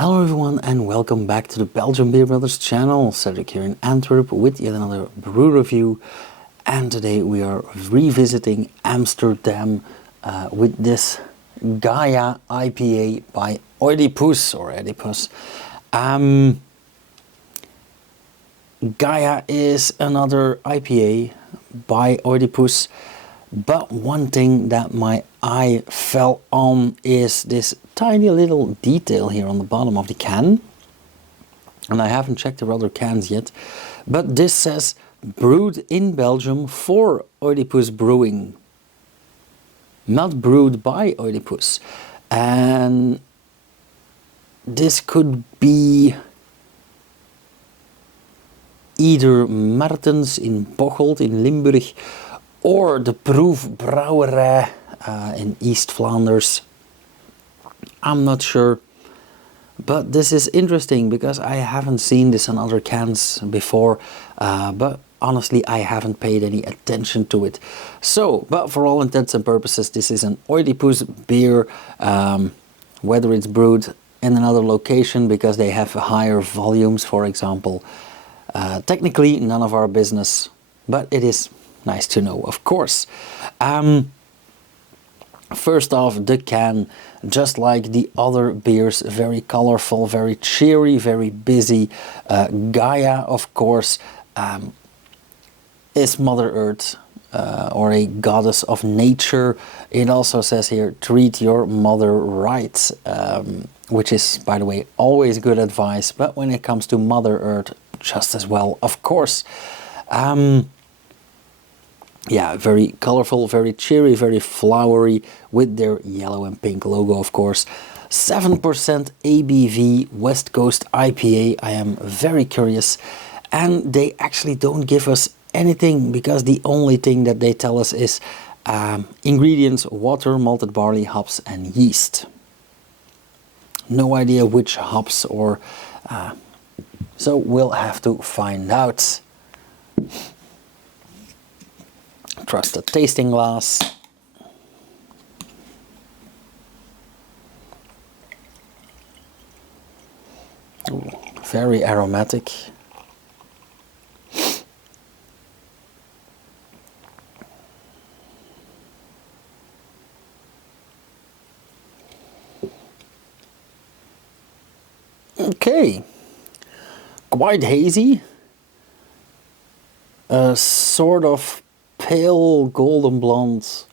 Hello everyone and welcome back to the Belgian Beer Brothers channel. Cedric here in Antwerp with yet another brew review, and today we are revisiting Amsterdam with this Gaia IPA by Oedipus or Oedipus. Gaia is another IPA by Oedipus, but one thing that my eye fell on is this tiny little detail here on the bottom of the can. And I haven't checked the other cans yet, but this says brewed in Belgium for Oedipus Brewing, not brewed by Oedipus. And this could be either Martens in Bocholt in Limburg or the Brewery in East Flanders. I'm not sure, but this is interesting because I haven't seen this on other cans before, but honestly I haven't paid any attention to it. So, but for all intents and purposes, this is an Oedipus beer, whether it's brewed in another location because they have higher volumes, for example. Technically none of our business, but it is nice to know, of course. First off, the can, just like the other beers, very colorful, very cheery, very busy. Gaia, of course, is Mother Earth or a goddess of nature. It also says here, treat your mother right, which is, by the way, always good advice, but when it comes to Mother Earth, just as well, of course. Yeah, very colorful, very cheery, very flowery, with their yellow and pink logo, of course. 7% ABV West Coast IPA. I am very curious. And they actually don't give us anything, because the only thing that they tell us is ingredients: water, malted barley, hops and yeast. No idea which hops or... so we'll have to find out. Trust the tasting glass. Ooh, very aromatic. Okay, quite hazy. A sort of pale golden blonde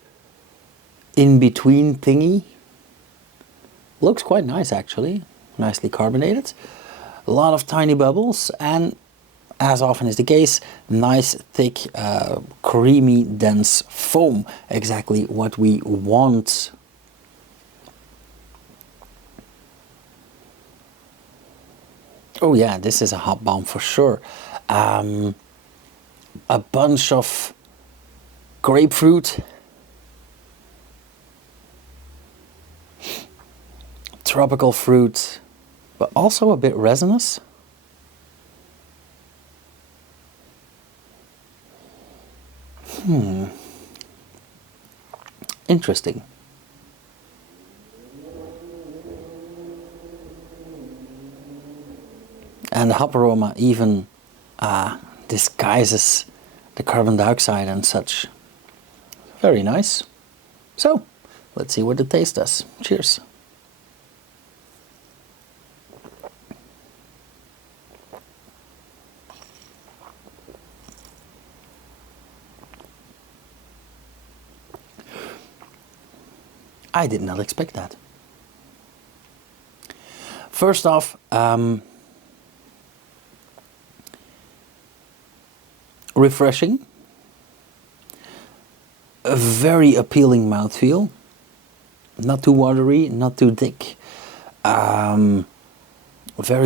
in between thingy. Looks quite nice actually, nicely carbonated. A lot of tiny bubbles, and as often is the case, nice thick creamy dense foam, exactly what we want. Oh yeah, this is a hop bomb for sure. A bunch of grapefruit, tropical fruit, but also a bit resinous. Interesting. And the hop aroma even disguises the carbon dioxide and such. Very nice. So, let's see what the taste does. Cheers. I did not expect that. First off, refreshing. A very appealing mouthfeel. Not too watery, not too thick. Very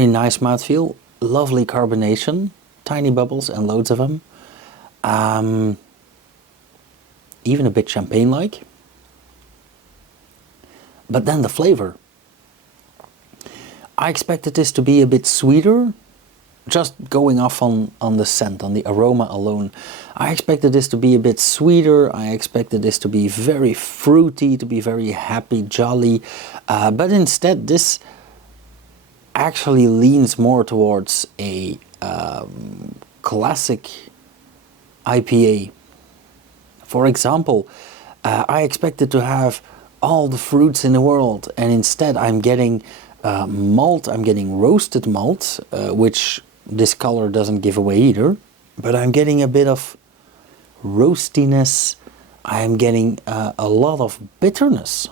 nice mouthfeel. Lovely carbonation. Tiny bubbles and loads of them. Even a bit champagne-like. But then the flavor. I expected this to be a bit sweeter. Just going off on the scent, on the aroma alone. I expected this to be a bit sweeter. I expected this to be very fruity, to be very happy, jolly. But instead this actually leans more towards a classic IPA. For example, I expected to have all the fruits in the world, and instead I'm getting malt, I'm getting roasted malt, which this color doesn't give away either, but I'm getting a bit of roastiness, I am getting a lot of bitterness.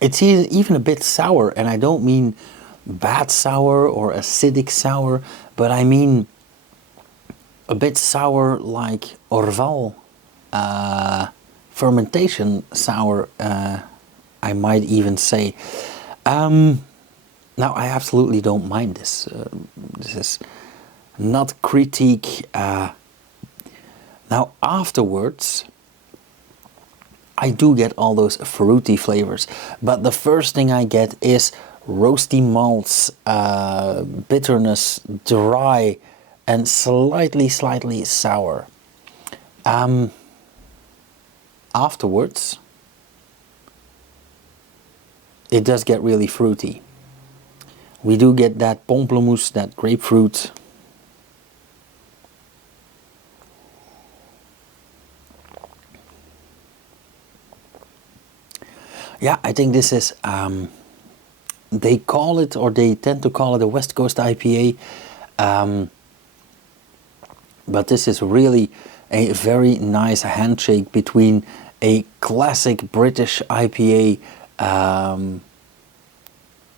It's even a bit sour, and I don't mean bad sour or acidic sour, but I mean a bit sour like Orval, fermentation sour, I might even say. Now, I absolutely don't mind this. This is not critique. Now, afterwards, I do get all those fruity flavors, but the first thing I get is roasty malts, bitterness, dry, and slightly sour. Afterwards, it does get really fruity. We do get that pamplemousse, that grapefruit. Yeah, I think this is, they call it, or they tend to call it, a West Coast IPA. But this is really a very nice handshake between a classic British IPA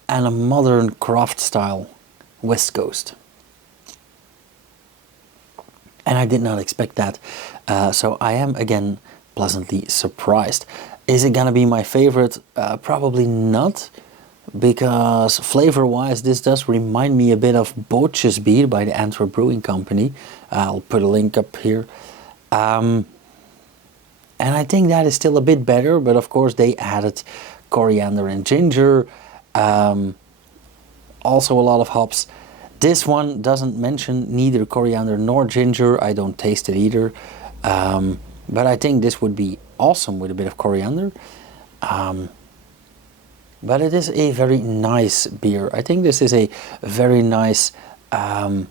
and a modern craft style West Coast. And I did not expect that. So I am again pleasantly surprised. Is it gonna be my favorite? Probably not, because flavor-wise this does remind me a bit of Bootjes beer by the Antwerp Brewing Company. I'll put a link up here. And I think that is still a bit better, but of course they added coriander and ginger. Also a lot of hops. This one doesn't mention neither coriander nor ginger. I don't taste it either. But I think this would be awesome with a bit of coriander. But it is a very nice beer. I think this is a very nice, like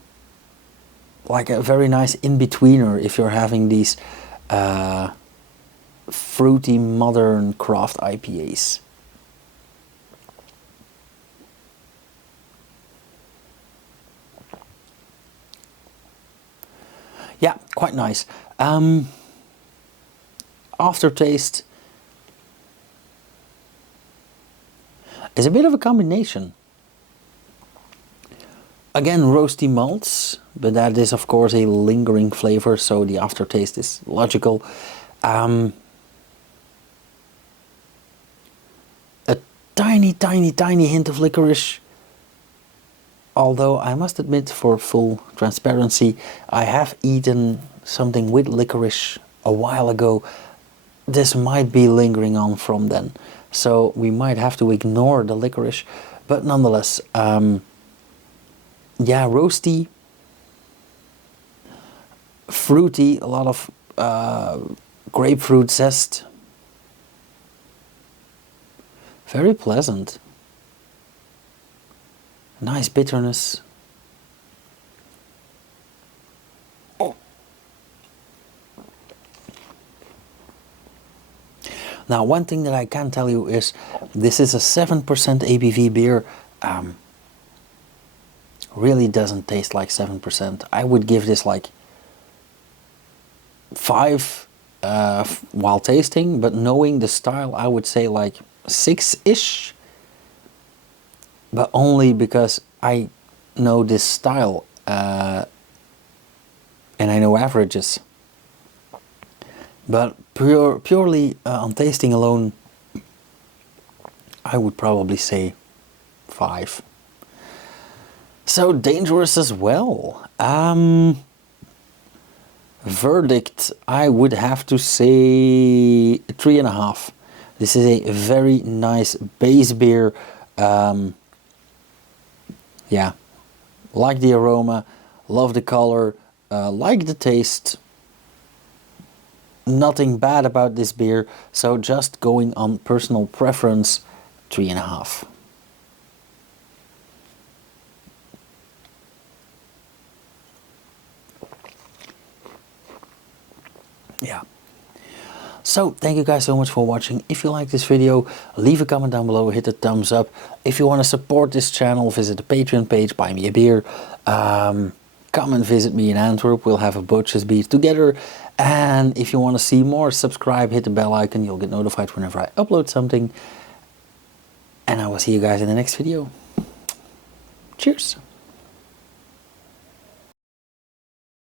a very nice in-betweener if you're having these fruity modern craft IPAs. Yeah, quite nice. Aftertaste is a bit of a combination. Again, roasty malts, but that is of course a lingering flavor, so the aftertaste is logical. A tiny hint of licorice. Although I must admit, for full transparency, I have eaten something with licorice a while ago. This might be lingering on from then, so we might have to ignore the licorice, but nonetheless, yeah, roasty, fruity, a lot of grapefruit zest, very pleasant, nice bitterness. Now, one thing that I can tell you is this is a 7% ABV beer. Really doesn't taste like 7%. I would give this like 5 while tasting, but knowing the style, I would say like 6-ish. But only because I know this style and I know averages. But purely on tasting alone, I would probably say 5. So dangerous as well. Verdict, I would have to say 3.5. This is a very nice base beer. Yeah, like the aroma, love the color, like the taste. nothing bad about this beer, so just going on personal preference, 3.5. Yeah. So thank you guys so much for watching. If you like this video, leave a comment down below, hit the thumbs up. If you want to support this channel, visit the Patreon page, buy me a beer. Come and visit me in Antwerp. We'll have a Butcher's beer together. And if you want to see more, subscribe, hit the bell icon. You'll get notified whenever I upload something. And I will see you guys in the next video. Cheers.